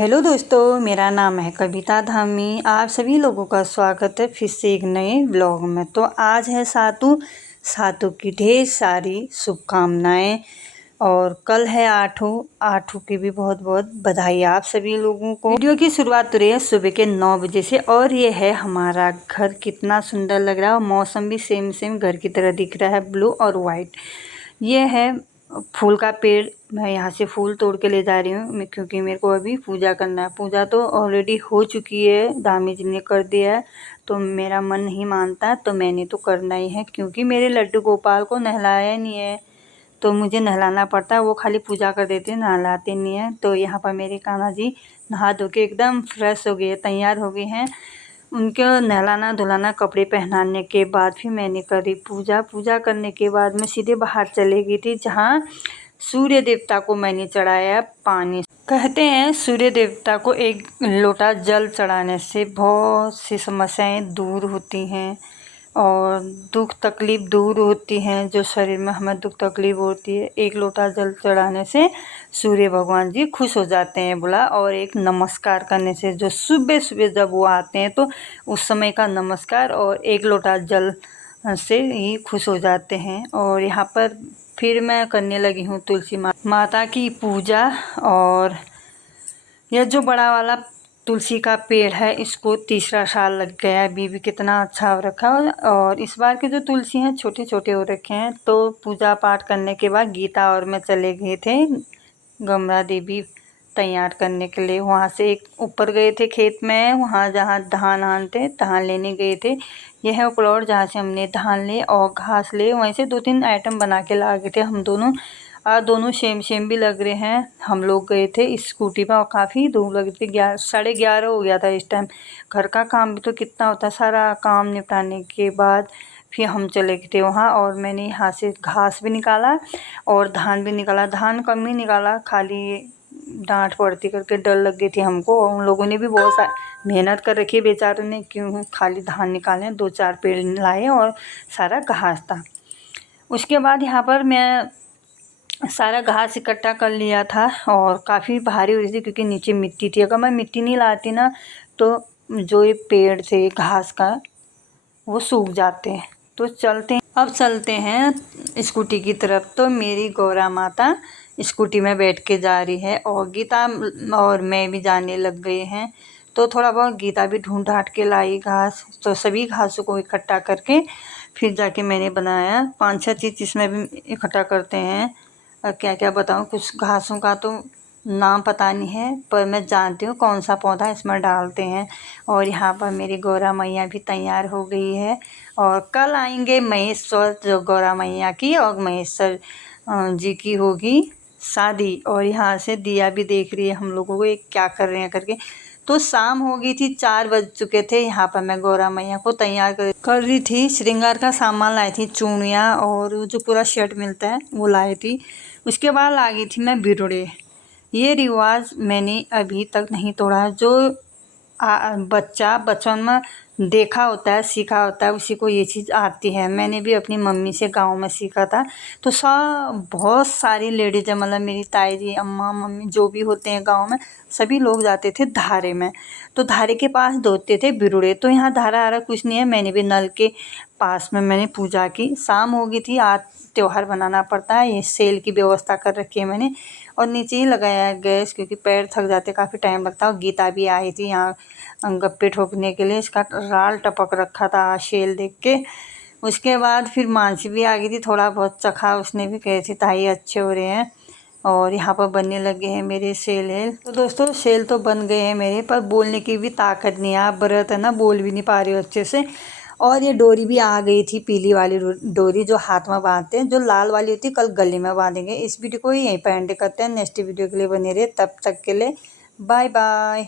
Hello दोस्तों, मेरा नाम है कविता धामी। आप सभी लोगों का स्वागत है फिर से एक नए ब्लॉग में। तो आज है सातू। सातू की ढेर सारी शुभकामनाएं और कल है आठू। आठू की भी बहुत बहुत बधाई आप सभी लोगों को। वीडियो की शुरुआत हो रही है सुबह के 9 बजे से और ये है हमारा घर। कितना सुंदर लग रहा है और मौसम भी सेम सेम घर की तरह दिख रहा है, ब्लू और वाइट। ये है फूल का पेड़। मैं यहाँ से फूल तोड़ के ले जा रही हूँ क्योंकि मेरे को अभी पूजा करना है। पूजा तो ऑलरेडी हो चुकी है, दामी जी ने कर दिया है, तो मेरा मन नहीं मानता तो मैंने तो करना ही है क्योंकि मेरे लड्डू गोपाल को नहलाया नहीं है तो मुझे नहलाना पड़ता है। वो खाली पूजा कर देते हैं, नहलाते नहीं है। तो यहाँ पर मेरे कान्हा जी नहा धो के एकदम फ्रेश हो गए, तैयार हो गए हैं। उनको नहलाना धुलाना कपड़े पहनाने के बाद फिर मैंने करी पूजा। पूजा करने के बाद मैं सीधे बाहर चली गई थी जहाँ सूर्य देवता को मैंने चढ़ाया पानी। कहते हैं सूर्य देवता को एक लोटा जल चढ़ाने से बहुत सी समस्याएं दूर होती हैं और दुख तकलीफ़ दूर होती हैं। जो शरीर में हमें दुख तकलीफ़ होती है, एक लोटा जल चढ़ाने से सूर्य भगवान जी खुश हो जाते हैं बोला। और एक नमस्कार करने से, जो सुबह सुबह जब वो आते हैं तो उस समय का नमस्कार और एक लोटा जल से ही खुश हो जाते हैं। और यहाँ पर फिर मैं करने लगी हूँ तुलसी माता की पूजा। और यह जो बड़ा वाला तुलसी का पेड़ है, इसको तीसरा साल लग गया। अभी भी कितना अच्छा हो रखा है। और इस बार के जो तुलसी हैं छोटे छोटे हो रखे हैं। तो पूजा पाठ करने के बाद गीता और मैं चले गए थे गमला देवी तैयार करने के लिए। वहाँ से एक ऊपर गए थे खेत में, वहाँ जहाँ धान थे, धान लेने गए थे। यह है प्लॉट जहाँ से हमने धान ले और घास ले। वहीं से 2-3 आइटम बना के ला गए थे हम दोनों। दोनों सेम भी लग रहे हैं। हम लोग गए थे स्कूटी पर और काफ़ी दूर लग रही थी। 11:30 हो गया था इस टाइम। घर का काम भी तो कितना होता है। सारा काम निपटाने के बाद फिर हम चले गए थे वहाँ। और मैंने यहाँ से घास भी निकाला और धान भी निकाला। धान कम ही निकाला, खाली डांट पड़ती करके डर लग गई थी हमको। और उन लोगों ने भी बहुत मेहनत कर रखी है बेचारों ने, क्यों खाली धान निकाले। 2-4 पेड़ लाए और सारा घास था। उसके बाद यहाँ पर मैं सारा घास इकट्ठा कर लिया था और काफ़ी भारी हो रही थी क्योंकि नीचे मिट्टी थी। अगर मैं मिट्टी नहीं लाती ना तो जो ये पेड़ थे घास का वो सूख जाते हैं। तो अब चलते हैं स्कूटी की तरफ। तो मेरी गौरा माता स्कूटी में बैठ के जा रही है और गीता और मैं भी जाने लग गए हैं। तो थोड़ा बहुत गीता भी ढूंढ ढाँट के लाई घास। तो सभी घासों को इकट्ठा करके फिर जाके मैंने बनाया। 5-6 चीज़ इसमें भी इकट्ठा करते हैं। क्या क्या बताऊँ, कुछ घासों का तो नाम पता नहीं है पर मैं जानती हूँ कौन सा पौधा इसमें डालते हैं। और यहाँ पर मेरी गौरा मैया भी तैयार हो गई है। और कल आएंगे महेश्वर, जो गौरा मैया की और महेश्वर जी की होगी शादी। और यहाँ से दिया भी देख रही है हम लोगों को ये क्या कर रहे हैं करके। तो शाम हो गई थी, 4 बज चुके थे। यहाँ पर मैं गौरा मैया को तैयार कर रही थी। श्रृंगार का सामान लाई थी, चूड़ियाँ और जो पूरा सेट मिलता है वो लाई थी। उसके बाद आ गई थी मैं बिरुड़े। ये रिवाज मैंने अभी तक नहीं तोड़ा। जो बच्चा बचपन में देखा होता है, सीखा होता है, उसी को ये चीज़ आती है। मैंने भी अपनी मम्मी से गांव में सीखा था। तो बहुत सारी लेडीज है, मतलब मेरी ताई जी, अम्मा, मम्मी जो भी होते हैं गांव में, सभी लोग जाते थे धारे में। तो धारे के पास धोते थे बिरुड़े। तो यहाँ धारा आरा कुछ नहीं है। मैंने भी नल के पास में मैंने पूजा की। शाम हो गई थी। आज त्योहार बनाना पड़ता है, ये सेल की व्यवस्था कर रखी है मैंने। और नीचे ही लगाया है गैस क्योंकि पैर थक जाते, काफ़ी टाइम लगता है। और गीता भी आई थी यहाँ गप्पे ठोकने के लिए। इसका राल टपक रखा था सेल देख के। उसके बाद फिर मानसी भी आ गई थी, थोड़ा बहुत चखा उसने भी, कहे थी ताई अच्छे हो रहे हैं। और यहाँ पर बनने लगे हैं मेरे सेल। तो दोस्तों सेल तो बन गए हैं मेरे, पर बोलने की भी ताकत नहीं है। आप व्रत है ना, बोल भी नहीं पा रही हो अच्छे से। और ये डोरी भी आ गई थी, पीली वाली डोरी जो हाथ में बांधते हैं। जो लाल वाली होती है कल गले में बांधेंगे। इस वीडियो को यहीं पर एंड करते हैं। नेक्स्ट वीडियो के लिए बने रहे, तब तक के लिए बाय बाय।